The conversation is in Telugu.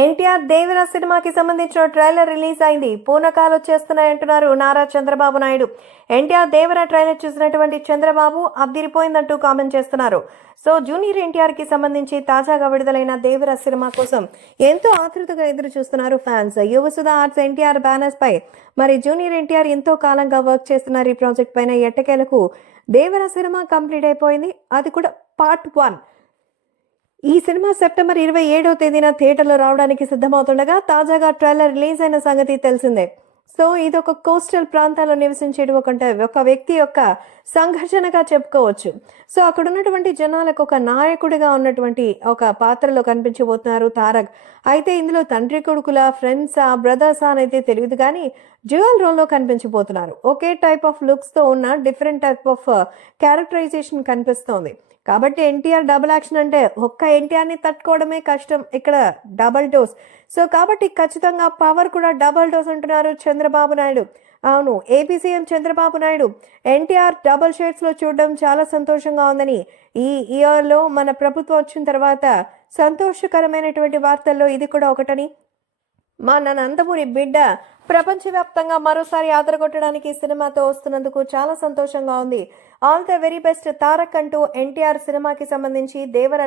ఎన్టీఆర్ దేవర సినిమాకి సంబంధించిన ట్రైలర్ రిలీజ్ అయింది. పూనకాలు వచ్చేస్తున్నాయంటున్నారు నారా చంద్రబాబు నాయుడు. ఎన్టీఆర్ దేవర ట్రైలర్ చూసినటువంటి చంద్రబాబు అద్దిరిపోయిందంటూ కామెంట్ చేస్తున్నారు. సో జూనియర్ ఎన్టీఆర్ కి సంబంధించి తాజాగా విడుదలైన దేవర సినిమా కోసం ఎంతో ఆతృతగా ఎదురు చూస్తున్నారు fans. Yuvasudha arts NTR banners పై మరి జూనియర్ ఎన్టీఆర్ ఎంతో కాలంగా వర్క్ చేస్తున్నారు. ఈ ప్రాజెక్ట్ పైన ఎట్టకేలకు దేవర సినిమా కంప్లీట్ అయిపోయింది. అది కూడా పార్ట్ 1. ఈ సినిమా సెప్టెంబర్ 27వ తేదీన థియేటర్లో రావడానికి సిద్ధమవుతుండగా తాజాగా ట్రైలర్ రిలీజ్ అయిన సంగతి తెలిసిందే. సో ఇది ఒక కోస్టల్ ప్రాంతాల్లో నివసించే ఒక వ్యక్తి యొక్క సంఘర్షణగా చెప్పుకోవచ్చు. సో అక్కడ ఉన్నటువంటి జనాలకు ఒక నాయకుడిగా ఉన్నటువంటి ఒక పాత్రలో కనిపించబోతున్నారు తారక్. అయితే ఇందులో తండ్రి కొడుకుల ఫ్రెండ్సా బ్రదర్సా అనేది తెలియదు, కానీ డ్యూయల్ రోల్లో కనిపించబోతున్నారు. ఒకే టైప్ ఆఫ్ లుక్స్తో ఉన్న డిఫరెంట్ టైప్ ఆఫ్ క్యారెక్టరైజేషన్ కనిపిస్తోంది. కాబట్టి ఎన్టీఆర్ డబుల్ యాక్షన్ అంటే ఒక్క ఎన్టీఆర్ని తట్టుకోవడమే కష్టం, ఇక్కడ డబల్ డోస్. సో కాబట్టి ఖచ్చితంగా పవర్ కూడా డబల్ డోస్ అంటున్నారు చంద్రబాబు నాయుడు. అవును, AP CM Chandrababu Naidu NTR double షేడ్స్లో చూడడం చాలా సంతోషంగా ఉందని, ఈ ఇయర్లో మన ప్రభుత్వం వచ్చిన తర్వాత సంతోషకరమైనటువంటి వార్తల్లో ఇది కూడా ఒకటని, మా నందమూరి బిడ్డ ప్రపంచవ్యాప్తంగా మరోసారి ఆదరగొట్టడానికి సినిమాతో వస్తున్నందుకు చాలా సంతోషంగా ఉంది. All the very best Tarak అంటూ ఎన్టీఆర్ సినిమాకి సంబంధించి దేవర